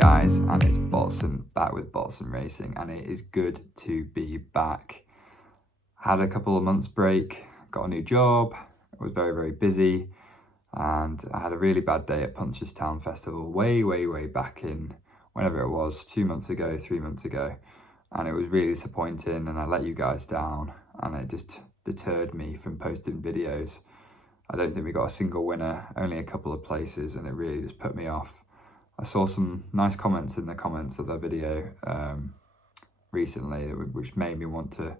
guys, and it's Botson back with Botson Racing, and it is good to be back. Had a couple of months break, got a new job, I was very busy, and I had a really bad day at Punchestown Festival way back in whenever it was, 2 months ago, 3 months ago, and it was really disappointing, and I let you guys down, and it just deterred me from posting videos. I don't think we got a single winner, only a couple of places, and it really just put me off. I saw some nice comments in the comments of that video recently, which made me want to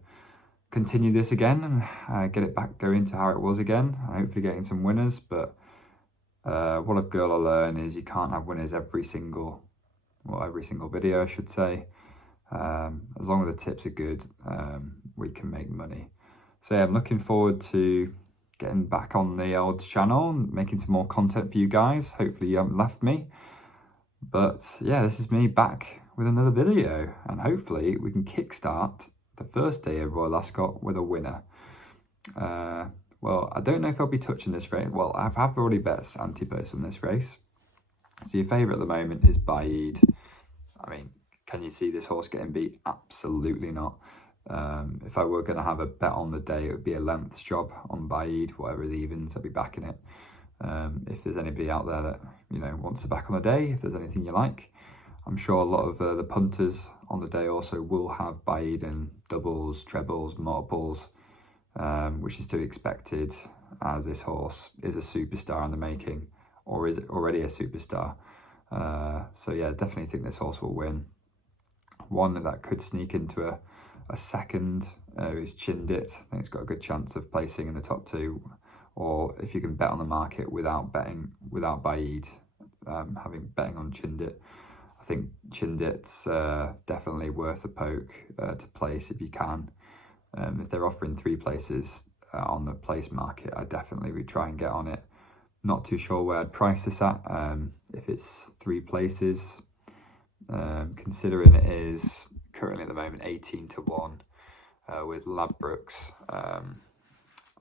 continue this again and get it back going to how it was again, and hopefully getting some winners. But what I've got to learn is you can't have winners every single video, I should say. As long as the tips are good, we can make money. So yeah, I'm looking forward to getting back on the old channel and making some more content for you guys. Hopefully you haven't left me. But yeah, this is me back with another video, and hopefully we can kickstart the first day of Royal Ascot with a winner. Well, I don't know if I'll be touching this race. Well, I've already bet anti-post on this race. So your favourite at the moment is BAAEED. I mean, can you see this horse getting beat? Absolutely not. If I were going to have a bet on the day, it would be a length job on BAAEED, whatever is evens, I'd be backing it. If there's anybody out there that, you know, wants to back on the day, if there's anything you like, I'm sure a lot of the punters on the day also will have BAAEED in doubles, trebles, multiples, which is to be expected, as this horse is a superstar in the making, or is already a superstar. So yeah, definitely think this horse will win. One that could sneak into a second is CHINDIT. I think it's got a good chance of placing in the top two. Or if you can bet on the market without BAAEED, betting on CHINDIT, I think CHINDIT's definitely worth a poke to place if you can. If they're offering 3 places on the place market, I definitely would try and get on it. Not too sure where I'd price this at. If it's 3 places, considering it is currently at the moment 18 to 1 with Ladbrokes.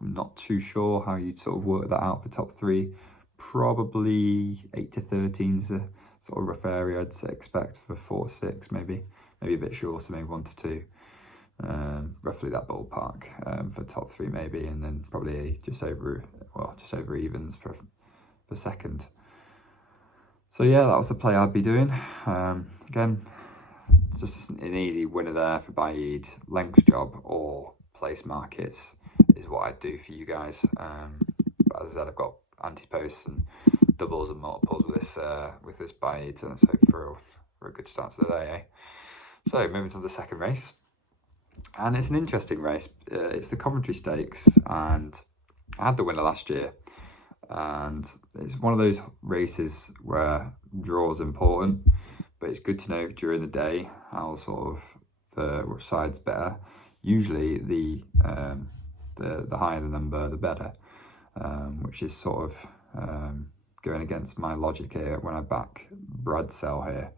I'm not too sure how you'd sort of work that out for top 3. Probably 8 to 13 is a sort of rough area I'd expect for 4 to 6, maybe a bit shorter, maybe 1 to 2. Roughly that ballpark for top 3 maybe, and then probably just over evens for second. So yeah, that was the play I'd be doing. Again, just an easy winner there for BAAEED, length job or place markets is what I'd do for you guys. But as I said, I've got anti-posts and doubles and multiples with this BAAEED, so let's hope for a good start to the day, eh? So moving to the second race, and it's an interesting race. It's the Coventry Stakes, and I had the winner last year, and it's one of those races where draw is important, but it's good to know during the day how sort of which side's better. Usually the higher the number, the better, which is sort of going against my logic here when I back BRADSELL here.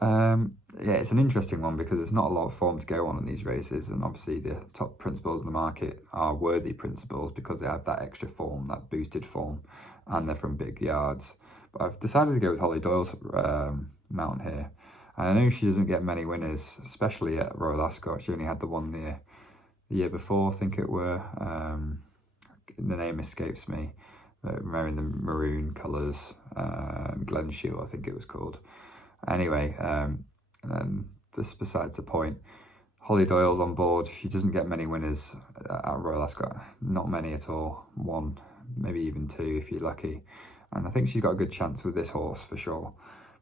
Yeah, it's an interesting one because there's not a lot of form to go on in these races, and obviously the top principals in the market are worthy principals because they have that extra form, that boosted form, and they're from big yards. But I've decided to go with Holly Doyle's mount here. And I know she doesn't get many winners, especially at Royal Ascot. She only had the one the year before, I think it were. The name escapes me. Wearing the maroon colours, Glenshiel, I think it was called. Anyway, this besides the point. Holly Doyle's on board. She doesn't get many winners at Royal Ascot. Not many at all. 1, maybe even 2 if you're lucky. And I think she's got a good chance with this horse for sure.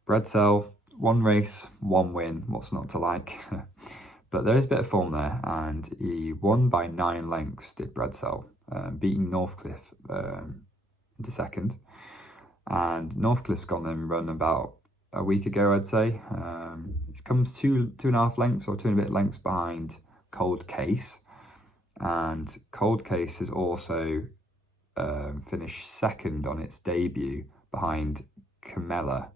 BRADSELL, 1 race, 1 win. What's not to like? But there is a bit of form there, and he won by 9 lengths, did BRADSELL, beating Northcliffe into second. And Northcliffe's gone and run about a week ago, I'd say. It comes 2.5 lengths or 2 and a bit lengths behind Cold Case. And Cold Case has also finished second on its debut behind Carmella,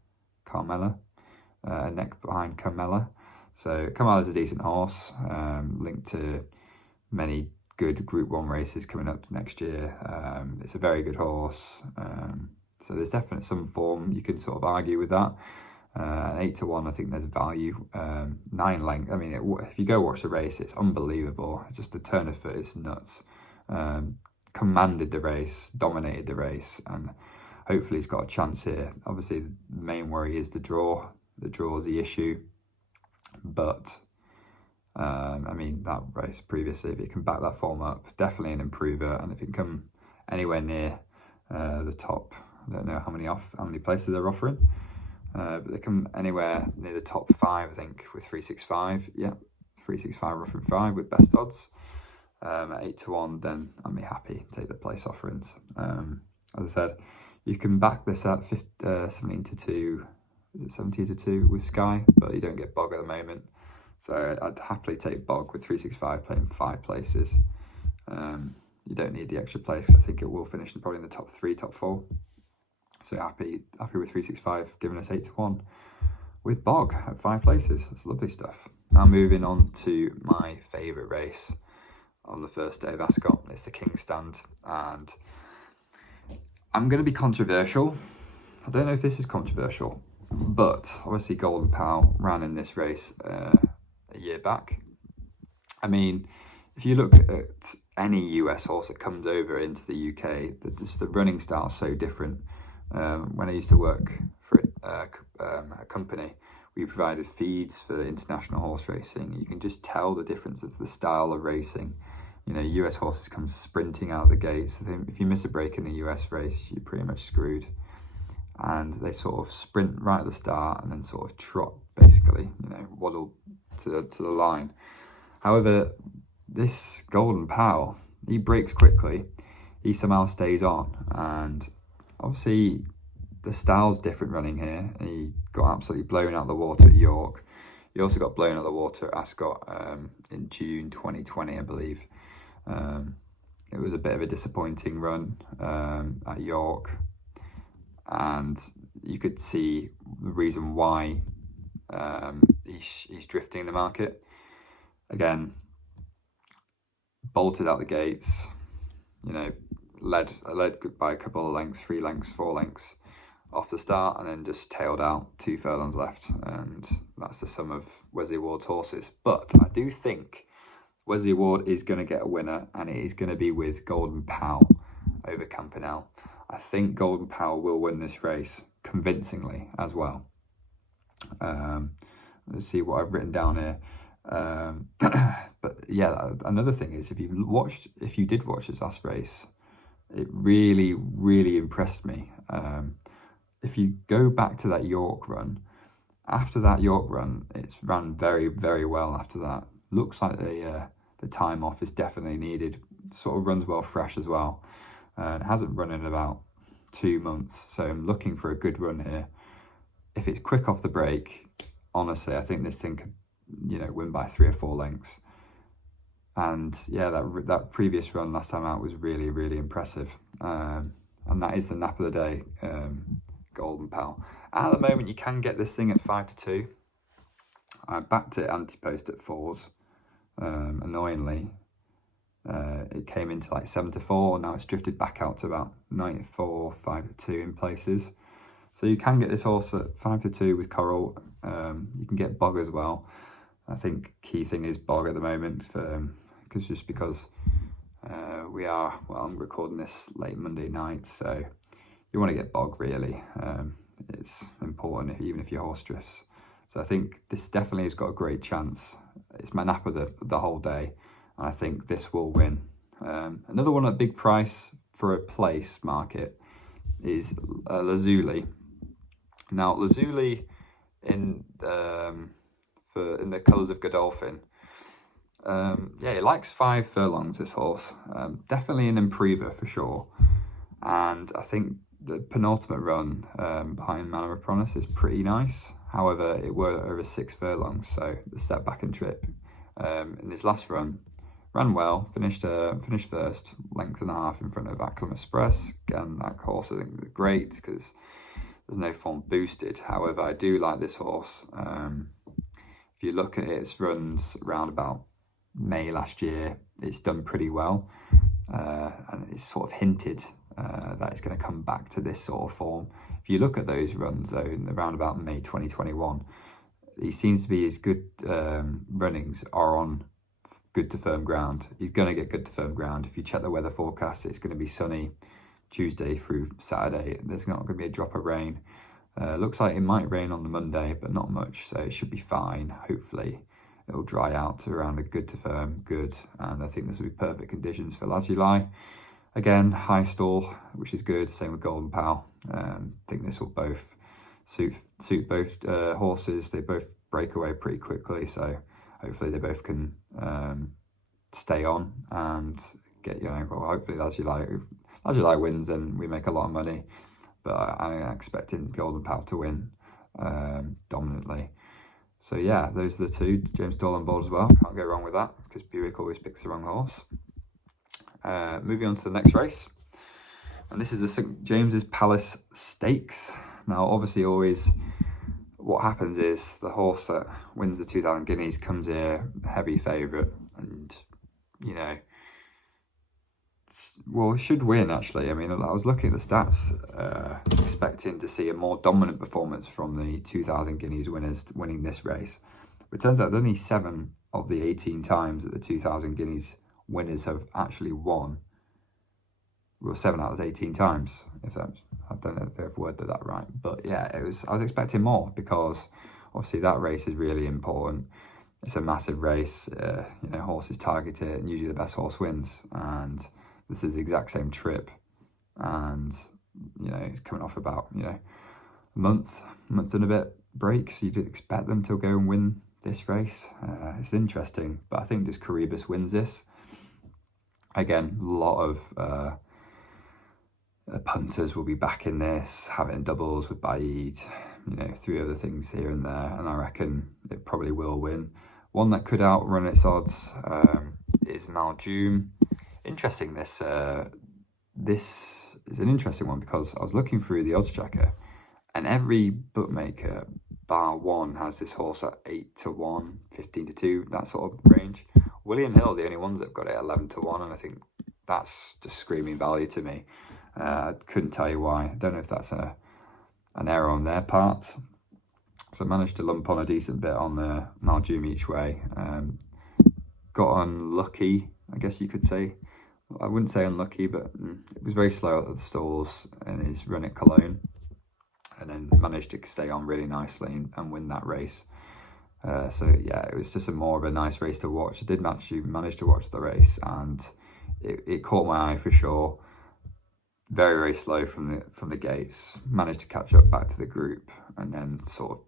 a neck behind Carmella. So Carmella's a decent horse, linked to many good Group 1 races coming up next year. It's a very good horse. So there's definitely some form. You can sort of argue with that. And 8-1, I think there's value. 9 length. I mean, if you go watch the race, it's unbelievable. It's just the turn of foot is nuts. Commanded the race, dominated the race, and hopefully he's got a chance here. Obviously, the main worry is the draw. The draw is the issue. But, I mean, that race previously, if it can back that form up, definitely an improver. And if it can come anywhere near the top, I don't know how many places they're offering. But they come anywhere near the top 5, I think, with 365. Yeah, 365 offering 5 with best odds. At 8-1, then I'd be happy to take the place offerings. As I said, you can back this at 17-2. Is it 17-2 with Sky? But you don't get bog at the moment. So I'd happily take bog with 365 playing 5 places. You don't need the extra place because I think it will finish probably in the top 3, top 4. So happy with 365 giving us 8-1 with bog at 5 places. That's lovely stuff. Now moving on to my favourite race on the first day of Ascot. It's the King's Stand, and I'm going to be controversial. I don't know if this is controversial, but obviously Golden Pal ran in this race a year back. I mean, if you look at any US horse that comes over into the UK, the running style is so different. When I used to work for a company, we provided feeds for international horse racing. You can just tell the difference of the style of racing. You know, US horses come sprinting out of the gates. If you miss a break in a US race, you're pretty much screwed. And they sort of sprint right at the start and then sort of trot, basically, you know, waddle to the line. However, this Golden Pal, he breaks quickly. He somehow stays on, and obviously the style's different running here. He got absolutely blown out of the water at York. He also got blown out of the water at Ascot in June 2020, I believe. It was a bit of a disappointing run at York, and you could see the reason why he's drifting the market. Again, bolted out the gates, you know, led by a couple of lengths, 3 lengths, 4 lengths off the start, and then just tailed out 2 furlongs left, and that's the sum of Wesley Ward's horses. But I do think Wesley Ward is going to get a winner, and it is going to be with Golden Pal over Campanelle. I think Golden Pal will win this race convincingly as well. Let's see what I've written down here. But yeah, another thing is, if you did watch this last race, it really, really impressed me. If you go back to that York run, after that York run, it's ran very, very well after that. Looks like the time off is definitely needed. Sort of runs well fresh as well. It hasn't run in about 2 months, so I'm looking for a good run here. If it's quick off the break, honestly, I think this thing could, you know, win by 3 or 4 lengths. And yeah, that previous run last time out was really, really impressive. And that is the nap of the day, Golden Pal. At the moment, you can get this thing at 5-2. I backed it anti-post at 4s. Annoyingly, it came into like 7-4. Now it's drifted back out to about 9-4, 5-2 in places. So you can get this horse at 5-2 with Coral. You can get bog as well. I think key thing is bog at the moment, because I'm recording this late Monday night, so you want to get bog really. It's important even if your horse drifts. So I think this definitely has got a great chance. It's my nap of the whole day, and I think this will win. Another one at big price for a place market is Lazuli. Now Lazuli in the colours of Godolphin. Yeah, he likes 5 furlongs, this horse. Definitely an improver for sure. And I think the penultimate run behind Manor of Promise is pretty nice. However, it were over 6 furlongs, so the step back and trip. In his last run, ran well, finished first, length and a half in front of Acclam Express. Again, that horse I think is great because there's no form boosted. However, I do like this horse. If you look at its runs around about May last year, it's done pretty well, and it's sort of hinted that it's going to come back to this sort of form. If you look at those runs though, around about May 2021, he seems to be his good runnings are on good to firm ground. He's going to get good to firm ground. If you check the weather forecast, it's going to be sunny Tuesday through Saturday. There's not going to be a drop of rain. Looks like it might rain on the Monday, but not much, so it should be fine. Hopefully it'll dry out to around a good to firm good, and I think this will be perfect conditions for Lazuli. Again, high stall, which is good. Same with Golden Pal. I think this will both suit both horses. They both break away pretty quickly, so hopefully they both can stay on and get, you know, well, hopefully Lazuli wins, then we make a lot of money. But I'm expecting Golden Pal to win dominantly. So yeah, those are the two. James Doyle on board as well. Can't go wrong with that, because Buick always picks the wrong horse. Moving on to the next race. And this is the St James's Palace Stakes. Now, obviously, always what happens is the horse that wins the 2,000 guineas comes here heavy favourite, and, you know, well, it should win, actually. I mean, I was looking at the stats, expecting to see a more dominant performance from the 2,000 guineas winners winning this race. But it turns out only 7 of the 18 times that the 2,000 guineas winners have actually won. Well, 7 out of 18 times, if that's, I don't know if I've worded that right. But yeah, I was expecting more, because obviously that race is really important. It's a massive race, you know, horses target it, and usually the best horse wins. And this is the exact same trip, and, you know, it's coming off about, you know, a month and a bit break, so you'd expect them to go and win this race. It's interesting, but I think just COROEBUS wins this. Again, a lot of punters will be back in this, having doubles with BAAEED, you know, 3 other things here and there, and I reckon it probably will win. One that could outrun its odds is MALJOOM. Interesting, this is an interesting one, because I was looking through the odds tracker, and every bookmaker bar one has this horse at 8 to 1, 15 to 2, that sort of range. William Hill, the only ones that have got it at 11 to 1, and I think that's just screaming value to me. I couldn't tell you why. I don't know if that's an error on their part. So I managed to lump on a decent bit on the MALJOOM each way. Got unlucky, I guess you could say. I wouldn't say unlucky, but it was very slow at the stalls in his run at Cologne, and then managed to stay on really nicely and win that race. So yeah, it was just more of a nice race to watch. I did actually manage to watch the race, and it caught my eye for sure. Very, very slow from the gates. Managed to catch up back to the group, and then sort of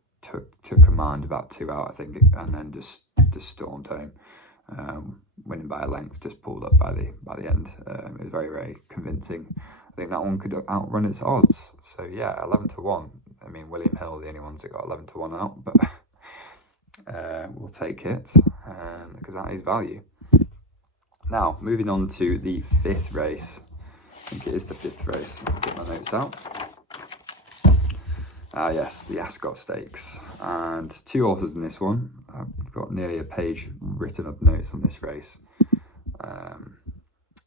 took command about 2 out, I think, and then just stormed home. Winning by a length, just pulled up by the end. It was very, very convincing. I think that one could outrun its odds. So yeah, 11 to 1. I mean, William Hill, the only ones that got 11 to 1 out, but we'll take it because that is value. Now, moving on to the 5th race. I think it is the 5th race. I'll get my notes out. Yes, the Ascot Stakes, and 2 horses in this one. I've got nearly a page written of notes on this race.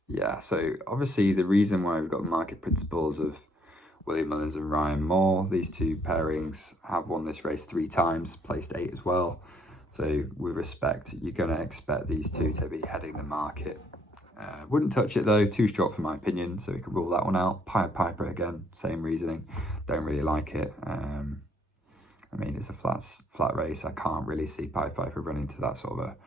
Yeah, so obviously the reason why we've got market principles of William Mullins and Ryan Moore, these 2 pairings have won this race 3 times, placed 8 as well. So with respect, you're going to expect these 2 to be heading the market. Wouldn't touch it though, too short for my opinion, so we can rule that one out. Piper again, same reasoning, don't really like it. I mean, it's a flat race. I can't really see Piper running to that sort of a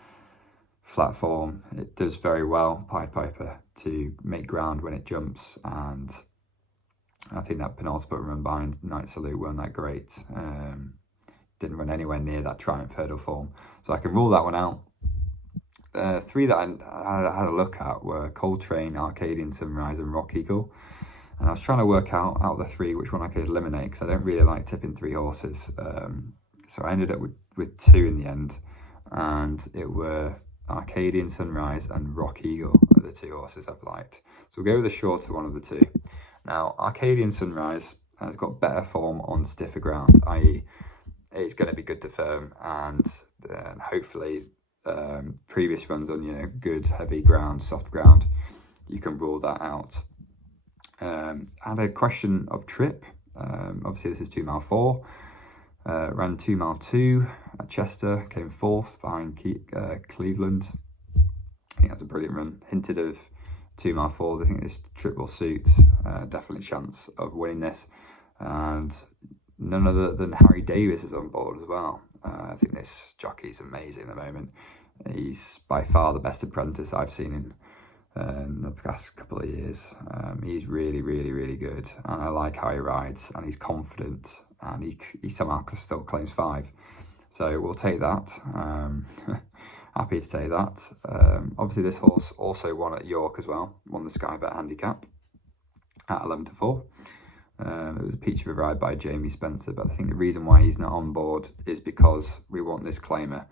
flat form. It does very well, Piper, to make ground when it jumps, and I think that penultimate run behind Night Salute weren't that great. Didn't run anywhere near that Triumph hurdle form, so I can rule that one out. 3 that I had a look at were Coltrane, Arcadian Sunrise, and Rock Eagle. And I was trying to work out of the 3 which one I could eliminate, because I don't really like tipping 3 horses. So I ended up with 2 in the end, and it were Arcadian Sunrise and Rock Eagle are the 2 horses I've liked. So we'll go with the shorter one of the 2. Now, Arcadian Sunrise has got better form on stiffer ground, i.e. it's going to be good to firm, and hopefully previous runs on, you know, good heavy ground, soft ground, you can rule that out. Had a question of trip. Obviously this is 2 mile 4. Ran 2 mile 2 at Chester, came 4th behind Cleveland. I think that's a brilliant run. Hinted of 2 mile 4s. I think this trip will suit. Definitely chance of winning this. And none other than Harry Davies is on board as well. I think this jockey is amazing at the moment. He's by far the best apprentice I've seen in the past couple of years. He's really, really, really good, and I like how he rides, and he's confident, and he somehow still claims 5. So we'll take that. Happy to take that. Obviously this horse also won at York as well, won the Sky Bet handicap at 11-4. It was a peach of a ride by Jamie Spencer, but I think the reason why he's not on board is because we want this claimer,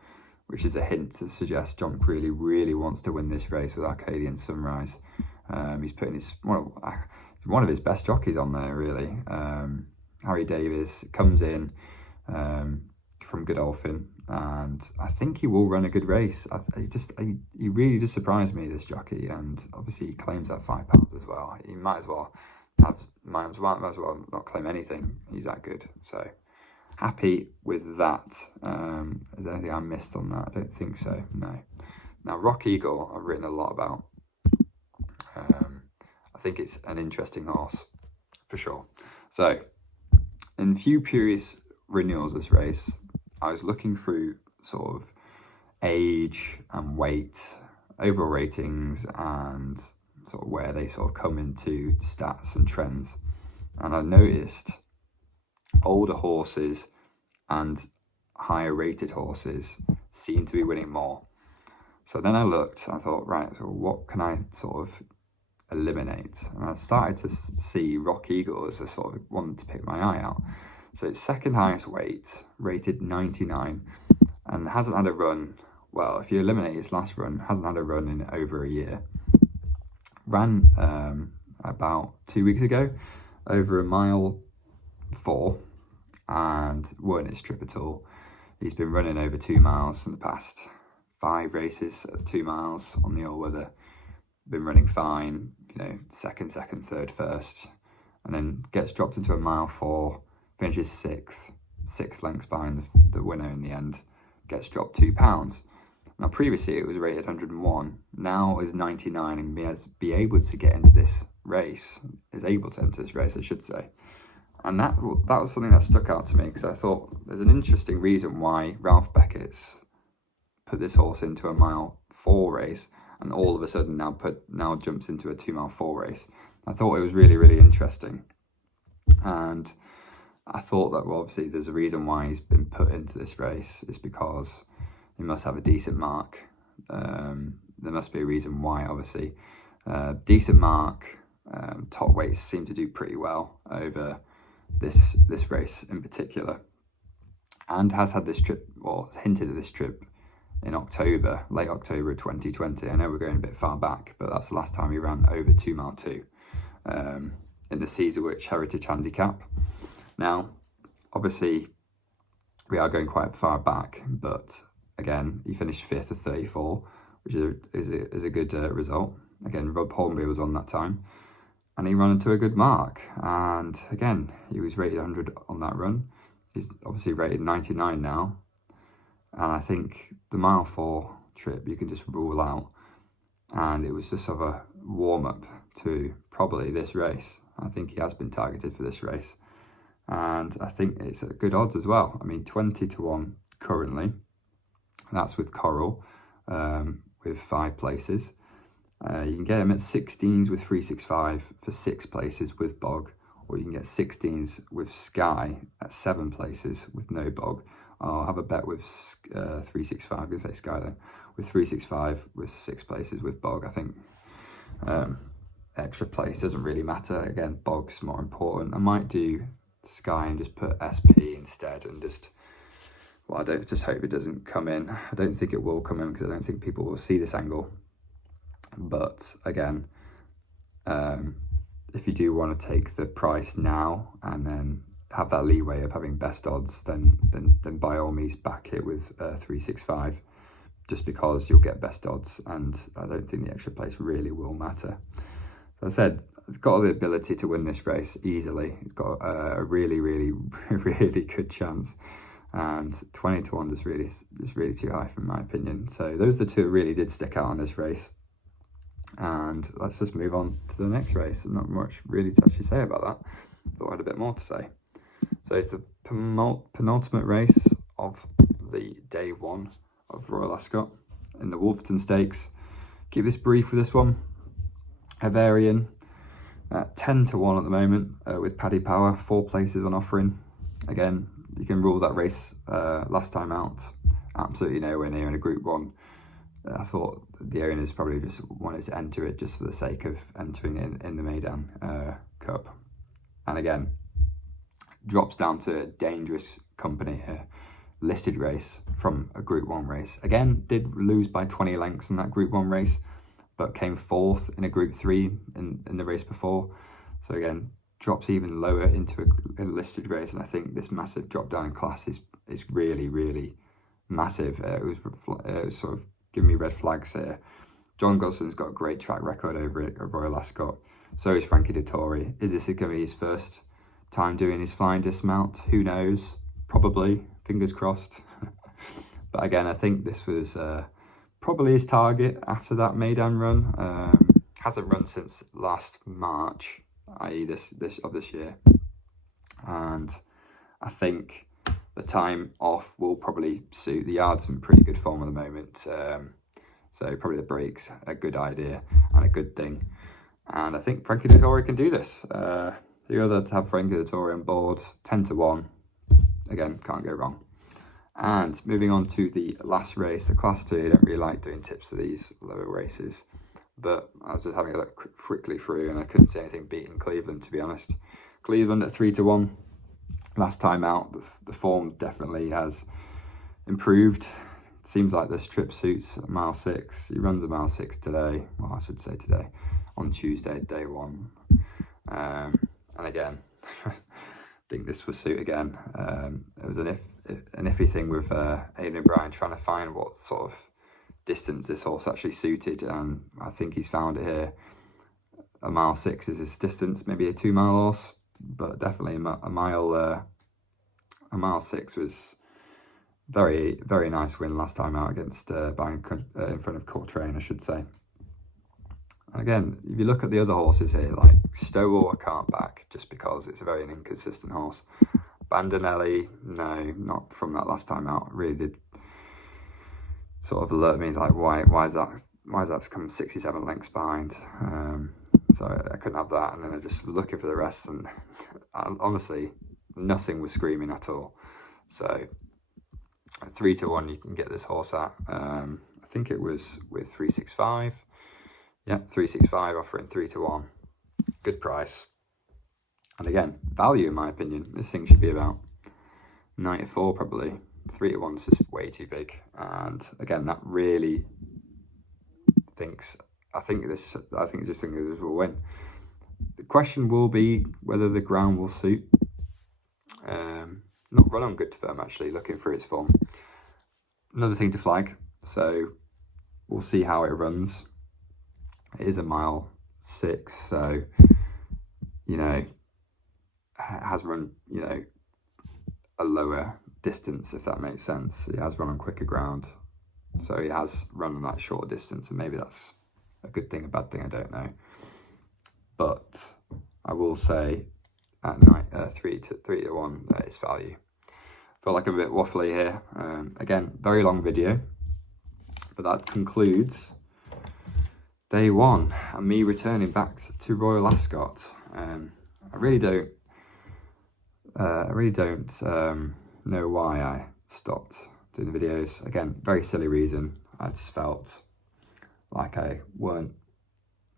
which is a hint to suggest John Creeley really wants to win this race with Arcadian Sunrise. He's putting one of his best jockeys on there, really. Harry Davies comes in from Godolphin, and I think he will run a good race. He really just surprised me, this jockey, and obviously he claims that £5 as well. He might as well not claim anything. He's that good. So happy with that. Is there anything I missed on that? I don't think so, no. Now Rock Eagle I've written a lot about. I think it's an interesting horse for sure. So in few previous renewals this race, I was looking through sort of age and weight, overall ratings, and sort of where they sort of come into stats and trends. And I noticed older horses and higher rated horses seem to be winning more. So then I looked, I thought, right, so what can I sort of eliminate? And I started to see Rock Eagle as a sort of one to pick my eye out. So it's second highest weight, rated 99, and hasn't had a run. Well, if you eliminate his last run, hasn't had a run in over a year. Ran about 2 weeks ago over 1 mile 4 and weren't his trip at all. He's been running over 2 miles in the past 5 races at 2 miles on the all-weather. Been running fine, second, third, first, and then gets dropped into 1 mile 4, finishes 6 lengths behind the winner in the end, gets dropped £2. Now previously it was rated 101, now is 99, and is able to enter this race, I should say. And that was something that stuck out to me, because I thought there's an interesting reason why Ralph Beckett's put this horse into 1 mile 4 race, and all of a sudden now jumps into a 2 mile 4 race. I thought it was really, really interesting. And I thought that, well, obviously there's a reason why he's been put into this race. It's because he must have a decent mark. There must be a reason why, obviously. Decent mark, top weights seem to do pretty well over this race in particular. And has had this trip, or hinted at this trip in October, late October of 2020. I know we're going a bit far back, but that's the last time he ran over 2 mile 2 in the Cesarewitch Heritage Handicap. Now, obviously, we are going quite far back, but again, he finished 5th of 34, which is a good result. Again, Rob Hornby was on that time, and he ran into a good mark. And again, he was rated 100 on that run. He's obviously rated 99 now. And I think the mile 4 trip you can just rule out. And it was just sort of a warm-up to probably this race. I think he has been targeted for this race. And I think it's at good odds as well. I mean, 20-1 currently. That's with Coral, with 5 places. You can get him at 16s with 365 for 6 places with Bog, or you can get 16s with Sky at 7 places with no Bog. I'll have a bet with 365, I'm going to say Sky then, with 365 with 6 places with Bog. I think extra place doesn't really matter. Again, Bog's more important. I might do Sky and just put SP instead, and just, well, I don't, just hope it doesn't come in. I don't think it will come in, because I don't think people will see this angle. But again, if you do want to take the price now and then have that leeway of having best odds, then by all means back it with 365, just because you'll get best odds, and I don't think the extra place really will matter. So I said, it's got the ability to win this race easily. It's got a really, really, really good chance. And 20 to 1 is really too high, from my opinion. So those are the two that really did stick out on this race. And let's just move on to the next race. Not much really to actually say about that. Thought I had a bit more to say. So it's the penultimate race of the day 1 of Royal Ascot in the Wolfton Stakes. Keep this brief with this one. Bavarian, 10 to 1 at the moment with Paddy Power, 4 places on offering. Again, you can rule that race last time out. Absolutely nowhere near in a Group 1. I thought the owners probably just wanted to enter it just for the sake of entering in the Maidan Cup. And again, drops down to a dangerous company here. Listed race from a Group 1 race. Again, did lose by 20 lengths in that Group 1 race, but came 4th in a Group 3 in the race before. So again, drops even lower into a listed race, and I think this massive drop down in class is really, really massive. It was sort of giving me red flags here. John Gosling's got a great track record over at Royal Ascot. So is Frankie Dettori. Is this going to be his first time doing his flying dismount? Who knows? Probably. Fingers crossed. But again, I think this was probably his target after that Maidan run. Hasn't run since last March, i.e. this year. And I think the time off will probably suit. The yard's in pretty good form at the moment. So probably the break's a good idea and a good thing. And I think Frankie Dettori can do this. The other to have Frankie Dettori on board, 10 to 1. Again, can't go wrong. And moving on to the last race, the Class 2. I don't really like doing tips for these lower races, but I was just having a look quickly through and I couldn't see anything beating Cleveland, to be honest. Cleveland at 3 to 1. Last time out, the form definitely has improved. It seems like this trip suits mile 6. He runs a mile 6 today. Well, I should say today, on Tuesday, day 1. And again, I think this will suit again. It was an iffy thing with Aidan O'Brien trying to find what sort of distance this horse actually suited, and I think he's found it here. A mile 6 is his distance, maybe a 2 mile horse, but definitely a mile 6 was very, very nice win last time out against in front of Coltrane, I should say. And again, if you look at the other horses here, like Stowell, I can't back just because it's a very inconsistent horse. Bandinelli, no, not from that last time out. It really did sort of alert me, like why is that come 67 lengths behind? So I couldn't have that, and then I just looking for the rest, and honestly, nothing was screaming at all. So 3 to 1, you can get this horse at. I think it was with 365. Yep, 365 offering 3 to 1. Good price. And again, value in my opinion. This thing should be about 94 probably. 3 to 1 is just way too big. And again, that really I think this will win. The question will be whether the ground will suit. Not run on good firm actually, looking for its form. Another thing to flag. So we'll see how it runs. It is a mile 6, so has run a lower distance, if that makes sense. He has run on quicker ground, so he has run on that short distance, and maybe that's a good thing, a bad thing, I don't know. But I will say at night 3 to 1 that is value. Felt like I'm a bit waffly here. Again, very long video, but that concludes day 1 and me returning back to Royal Ascot. I really don't know why I stopped doing the videos. Again, very silly reason. I just felt like I weren't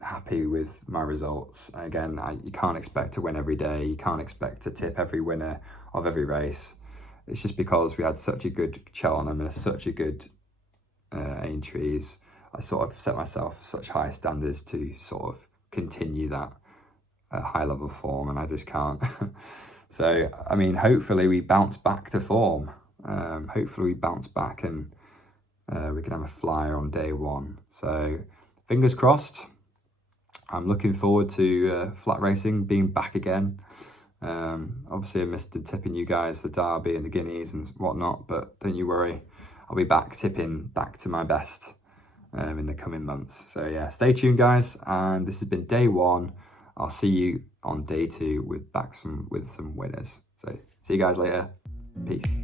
happy with my results. Again, you can't expect to win every day. You can't expect to tip every winner of every race. It's just because we had such a good Cheltenham and such a good Aintrees. I sort of set myself such high standards to sort of continue that high level form, and I just can't. So, I mean, hopefully we bounce back to form. Hopefully we bounce back and we can have a flyer on day 1. So, fingers crossed. I'm looking forward to flat racing being back again. Obviously I missed tipping you guys the Derby and the Guineas and whatnot, but don't you worry, I'll be back tipping back to my best in the coming months. So yeah, stay tuned guys, and this has been day 1. I'll see you on day 2 with some winners. So see you guys later. Peace.